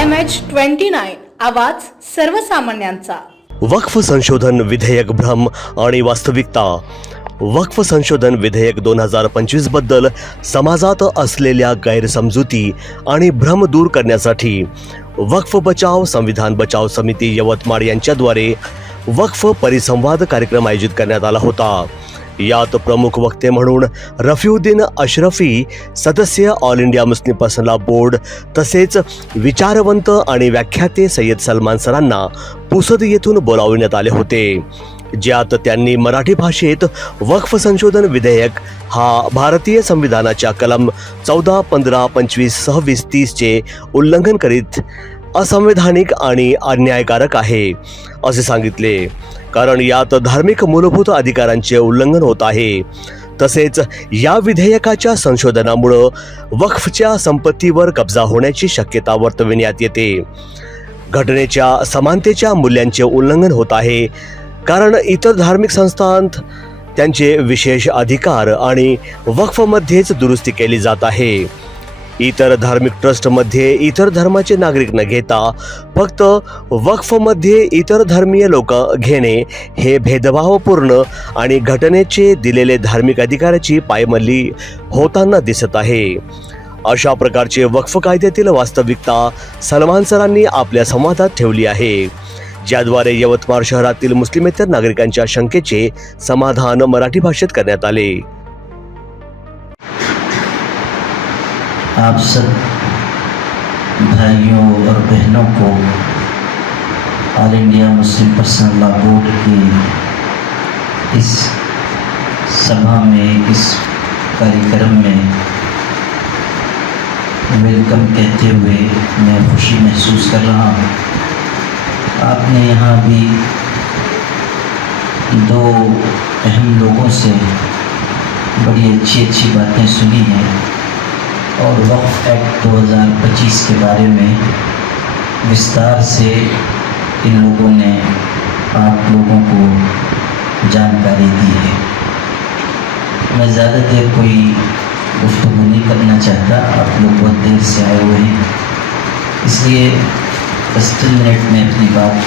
M H twenty nine आवाज सर्वसामान्यांचा. वक्फ संशोधन विधेयक भ्रम आणि वास्तविकता. वक्फ संशोधन विधेयक दोन हजार पंचवीसबद्दल समाजात असलेल्या गैरसमजुती आणि भ्रम दूर करण्यासाठी वक्फ बचाव संविधान बचाव समिती यवतमाळ यांच्याद्वारे वक्फ परिसंवाद कार्यक्रम आयोजित करण्यात आला होता. यात प्रमुख वक्ते म्हणून रफिउद्दीन अशरफी सदस्य all India Muslim personal law board तसेच विचारवंत आणि व्याख्याते सय्यद सलमान सरांना पुसद येथून बोलावण्यात आले होते ज्यात त्यांनी मराठी भाषेत वक्फ संशोधन विधेयक हा भारतीय संविधानाच्या कलम चौदा पंधरा पंचवीस सव्वीस तीसचे उल्लंघन करीत असंवैधानिक आणि अन्यायकारक आहे असे सांगितले. कारण यात धार्मिक मूलभूत अधिकारांचे उल्लंघन होत आहे. तसेच या विधेयकाच्या संशोधनामुळं वक्फच्या संपत्तीवर कब्जा होण्याची शक्यता वर्तविण्यात येते. घटनेच्या समानतेच्या मूल्यांचे उल्लंघन होत आहे. कारण इतर धार्मिक संस्थांत त्यांचे विशेष अधिकार आणि वक्फमध्येच दुरुस्ती केली जात आहे. इतर धार्मिक ट्रस्टमध्ये इतर धर्माचे नागरिक न घेता फक्त वक्फमध्ये इतर धर्मीय लोक घेणे हे भेदभावपूर्ण आणि घटनेचे दिलेले धार्मिक अधिकाराची पायमल्ली होताना दिसत आहे. अशा प्रकारचे वक्फ कायद्यातील वास्तविकता सलमान सरांनी आपल्या संवादात ठेवली आहे. ज्याद्वारे यवतमाळ शहरातील मुस्लिमेतर नागरिकांच्या शंकेचे समाधान मराठी भाषेत करण्यात आले. आप सब भाइयों और बहनों को all India Muslim personal law board की इस सभा में, इस कार्यक्रम में वेलकम कहते हुए मैं खुशी महसूस कर रहा हूँ। आपने यहाँ भी दो अहम लोगों से बड़ी अच्छी अच्छी बातें सुनी हैं। और वक्फ एक्ट 2025 के बारे में विस्तार से इन लोगों ने, आप लोगों को जानकारी दी है। मैं ज़्यादा देर कोई गुफ्तु नहीं करना चाहता, आप लोग बहुत देर से आए हुए हैं। इसलिए दस मिनट में अपनी बात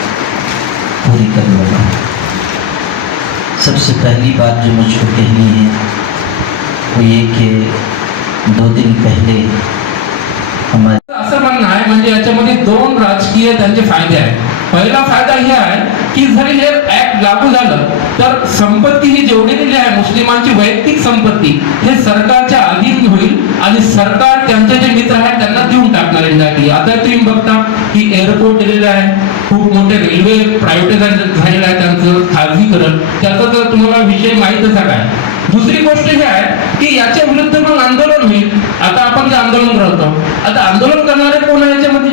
पूरी कर लूँगा। सबसे पहली बात जो मुझको कहनी है, वो ये कि दो दिन पहले असं म्हणणं आहे म्हणजे याच्यामध्ये दोन राजकीय त्यांचे फायदे आहेत. पहिला फायदा हे आहे की जरी हे ऍक्ट लागू झालं तर संपत्ती ही जेवढी दिली आहे मुस्लिमांची वैयक्तिक संपत्ती हे सरकारच्या अधीन होईल आणि सरकार त्यांचे जे मित्र आहेत त्यांना देऊन टाकणार आहे. आता तुम्ही बघता की एअरपोर्ट दिलेलं आहे खूप मोठे रेल्वे प्रायव्हेटायझ झालेलं आहे त्यांचं खाजगीकरण. त्याचा तर तुम्हाला विषय माहीतच आहे. काय दुसरी गोष्ट ही आहे की याच्या विरुद्ध मग आंदोलन होईल. आता आपण जे आंदोलन करतो. आता आंदोलन करणारे कोण आहे याच्यामध्ये?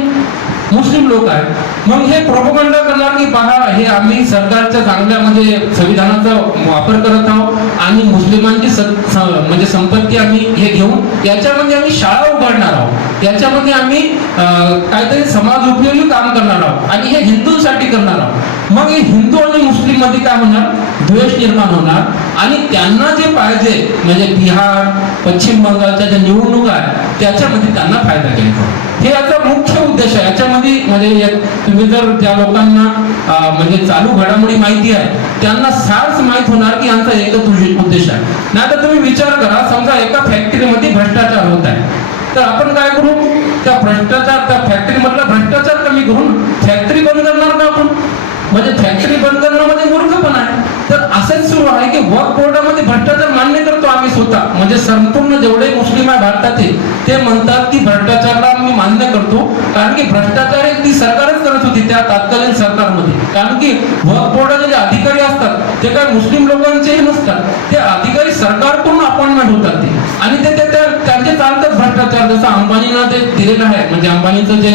मुस्लिम लोक आहेत. मग हे प्रोपोगंड करणार की पहा हे आम्ही सरकारच्या चांगल्या म्हणजे संविधानाचा वापर करत आहोत आणि मुस्लिमांची म्हणजे संपत्ती आम्ही हे घेऊन याच्यामध्ये आम्ही शाळा उघडणार आहोत. याच्यामध्ये आम्ही काहीतरी समाज उपयोगी काम करणार आहोत आणि हे हिंदूंसाठी करणार आहोत. मग हे हिंदू आणि मुस्लिममध्ये काय होणार? द्वेष निर्माण होणार. आणि त्यांना जे पाहिजे म्हणजे बिहार पश्चिम बंगालच्या ज्या निवडणुका आहेत त्याच्यामध्ये त्यांना फायदा घ्यायचा. हे याचा याच्यामध्ये म्हणजे तुम्ही जर ज्या लोकांना म्हणजे चालू घडामोडी माहिती आहे त्यांना सारच माहीत होणार की यांचा एकच उद्देश आहे. नाही तर तुम्ही विचार करा समजा एका फॅक्टरीमध्ये भ्रष्टाचार होत आहे. तर आपण काय करू? त्या भ्रष्टाचार त्या फॅक्टरी मधला भ्रष्टाचार कमी करून फॅक्टरी बंद करणार का आपण? म्हणजे फॅक्टरी बंद करणं म्हणजे मूर्खपणा आहे. तर असंच सुरू आहे की वर्क बोर्डामध्ये भ्रष्टाचार मान्य करतो आम्ही स्वतः. म्हणजे संपूर्ण जेवढे मुस्लिम आहे भारताचे ते म्हणतात की भ्रष्टाचारला मी मान्य करतो कारण की भ्रष्टाचार ती सरकारच करत होती त्या तत्कालीन सरकारमध्ये. कारण की वर्क बोर्डाचे जे अधिकारी असतात ते काय मुस्लिम लोकांचेही नसतात. ते अधिकारी सरकारकडून अपॉइंटमेंट होतात ते. आणि ते त्यांचे चालतात भ्रष्टाचार. जसं अंबानीना ते दिलेलं आहे म्हणजे अंबानीचं जे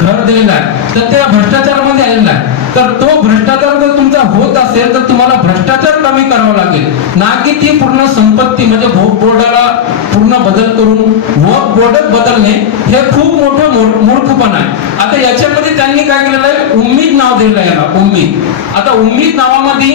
घर दिलेलं आहे तर त्या भ्रष्टाचार तर तो भ्रष्टाचार जर तुमचा होत असेल तर तुम्हाला भ्रष्टाचार कमी करावा लागेल. ना की ती पूर्ण संपत्ती म्हणजे भोग बोर्डाला पूर्ण बदल करून वक बोर्डच बदलणे हे खूप मोठं मूर्खपण आहे. आता याच्यामध्ये त्यांनी काय केलेलं आहे? उम्मीद नाव दिलेलं आहे याला उम्मीद. आता उम्मीद नावामध्ये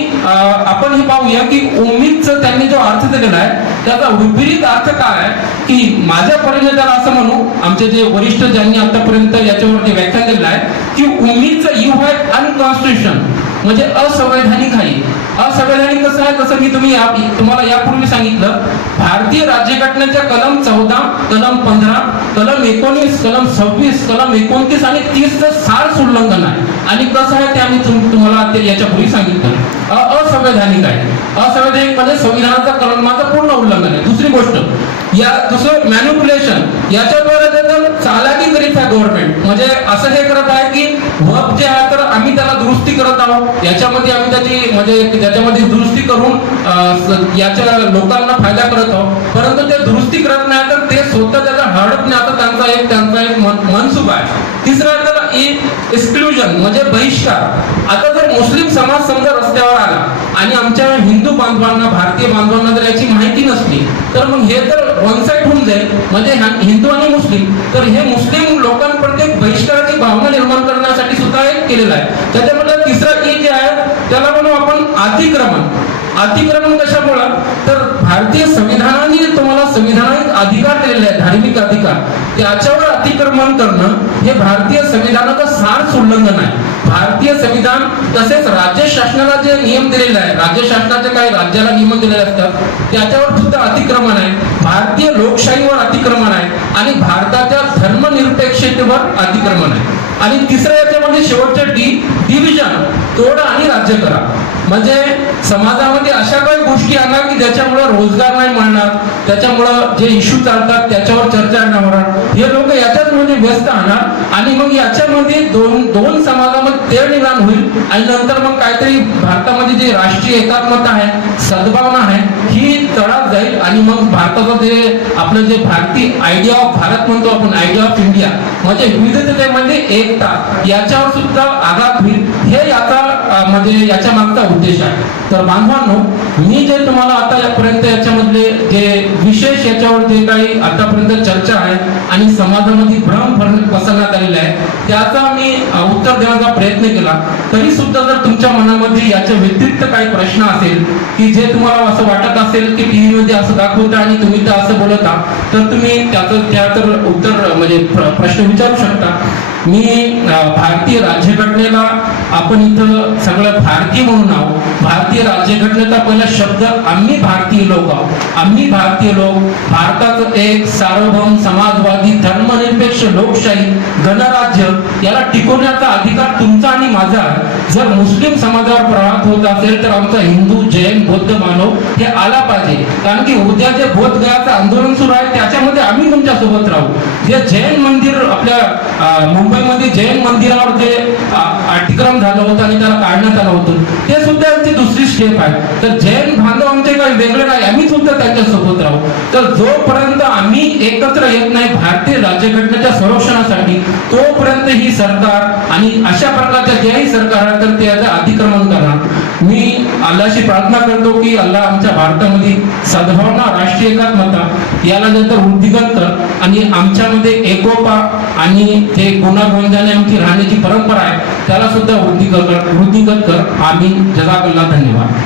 आपण हे पाहूया की उम्मीदचं त्यांनी जो अर्थ दिलेला आहे त्याचा विपरीत अर्थ काय की माझ्या परीने त्याला असं म्हणू आमचे जे वरिष्ठ ज्यांनी आतापर्यंत याच्यावरती व्याख्यान दिलं आहे की उम्मीदचं यू आहे अनकॉन्स्टिट्युशन म्हणजे असंवैधानिक आहे. असंवैधानिक कसं आहे? कसं मी तुम्ही या तुम्हाला यापूर्वी सांगितलं भारतीय राज्यघटनेच्या कलम चौदा कलम पंधरा कलम एकोणीस कलम सव्वीस कलम एकोणतीस आणि तीसचं सार उल्लंघन आहे. आणि कसं आहे ते आम्ही तुम्हाला ते याच्यापूर्वी सांगितलं. असंवैधानिक आहे. असंवैधानिक म्हणजे संविधानाचा कलमाचं पूर्ण उल्लंघन आहे. दुसरी गोष्ट या दुसरं मॅन्युप्युलेशन याच्याद्वारे त्याचं चालाकी करीत आहे गव्हर्नमेंट म्हणजे असं हे करत आहे की वब जे आहे तर आम्ही त्याला दुरुस्ती करत आहोत. याच्यामध्ये आम्ही त्याची म्हणजे त्याच्यामध्ये दुरुस्ती करून याच्या लोकांना फायदा करत आहोत. परंतु ते दुरुस्ती करत नाही तर ते स्वतः त्याचा हडप नाही. आता त्यांचा एक त्यांचा एक मन- आहे. तिसरा एक्सक्लुजन म्हणजे बहिष्कार. आता जर मुस्लिम समाज समजा रस्त्यावर आला आणि आमच्या हिंदू बांधवांना भारतीय बांधवांना जर याची माहिती नसली तर मग हे तर वन साईड होऊन जाईल. म्हणजे हिंदू आणि मुस्लिम तर हे मुस्लिम लोकांप्रती बहिष्काराची भावना निर्माण करण्यासाठी सुद्धा एक केलेलं आहे. त्याच्यामध्ये तिसरा ई जे आहे त्याला म्हणू आपण अतिक्रमण अतिक्रमण कशामुळं? तर भारतीय संविधानाने तुम्हाला संविधानिक अधिकार दिलेले आहे धार्मिक अधिकार. त्याच्यावर अतिक्रमण करणं हे भारतीय संविधानाचं सार उल्लंघन आहे. भारतीय संविधान तसेच राज्य शासनाला जे नियम दिलेले आहे राज्य शासनाचे काही राज्याला नियम दिलेले असतात त्याच्यावर सुद्धा अतिक्रमण आहे. भारतीय लोकशाहीवर अतिक्रमण आहे आणि भारताच्या धर्मनिरपेक्षतेवर अतिक्रमण आहे. आणि तिसरं याच्यामध्ये म्हणजे शेवटचं डी डिव्हिजन तोडा आणि राज्य करा. म्हणजे समाजामध्ये अशा काही गोष्टी आणा की ज्याच्यामुळं रोजगार नाही मिळणार त्याच्यामुळं जे इश्यू चालतात त्याच्यावर चर्चा नाही होणार. हे लोक याच्याच म्हणजे व्यस्त राहणार. आणि मग याच्यामध्ये दोन दोन समाजामध्ये तेढ निर्माण होईल. आणि नंतर मग काहीतरी भारतामध्ये जे राष्ट्रीय एकात्मता आहे सद्भावना आहे ही तळात जाईल. आणि मग भारताचं जे आपलं जे भारतीय आयडिया ऑफ भारत म्हणतो आपण आयडिया ऑफ इंडिया म्हणजे विविधतेमध्ये एकता याच्यावर सुद्धा आघात होईल. हे याचा म्हणजे याच्या मागचा उद्देश आहे. तर बांधवांनो मी जे तुम्हाला आता यापर्यंत याच्यामधले जे विशेष याच्यावर जे काही आतापर्यंत चर्चा आहे आणि समाजामध्ये भ्रम पसरण्यात आलेला आहे त्याचा मी उत्तर देण्याचा प्रयत्न केला. तरी सुद्धा जर तुमच्या मनामध्ये याच्या व्यतिरिक्त काही प्रश्न असेल की जे तुम्हाला असं वाटत असेल की टीव्ही मध्ये असं दाखवता आणि तुम्ही तर असं बोलत तर तुम्ही त्याचं त्या तर उत्तर म्हणजे प्रश्न विचारू शकता. मी भारतीय राज्यघटनेला आपण इथं सगळं भारतीय म्हणून आहोत. भारतीय राज्यघटनेचा पहिला शब्द आम्ही भारतीय लोक आहोत. आम्ही भारतीय लोक. भारताचं एक सार्वभौम समाजवादी धर्मनिरपेक्ष लोकशाही गणराज्य याला टिकवण्याचा अधिकार तुमचा आणि माझा आहे. जर मुस्लिम समाजावर प्रभाव होत असेल तर आमचा हिंदू जैन बौद्ध मानव हे आला पाहिजे. कारण की उद्या जे बोधगयाचं आंदोलन सुरू आहे त्याच्यामध्ये आम्ही तुमच्यासोबत राहू. जे जैन मंदिर आपल्या मुंबईमध्ये जैन मंदिरावर जे अतिक्रम झालं होतं आणि त्याला काढण्यात आलं होतं ते सुद्धा यांची दुसरी स्टेप आहे. तर जैन बांधव काही वेगळं नाही आम्ही सुद्धा त्यांच्यासोबत राहू. तर जोपर्यंत आम्ही एकत्र येत नाही भारतीय राज्यघटनेच्या संरक्षणासाठी तोपर्यंत ही सरकार आणि अशा प्रकारच्या ज्याही सरकार आहे तर ते याचं अतिक्रमण करणार. मी अल्लाशी प्रार्थना करतो की अल्ला आमच्या भारतामध्ये सद्भावना राष्ट्रीय एकात्मता याला नंतर वृद्धिगत कर आणि आमच्यामध्ये एकोपा आणि जे गुणागोविंदाने आमची राहण्याची परंपरा आहे त्याला सुद्धा वृद्धिगत कर वृद्धिगत कर आम्ही जगाकल्ला धन्यवाद.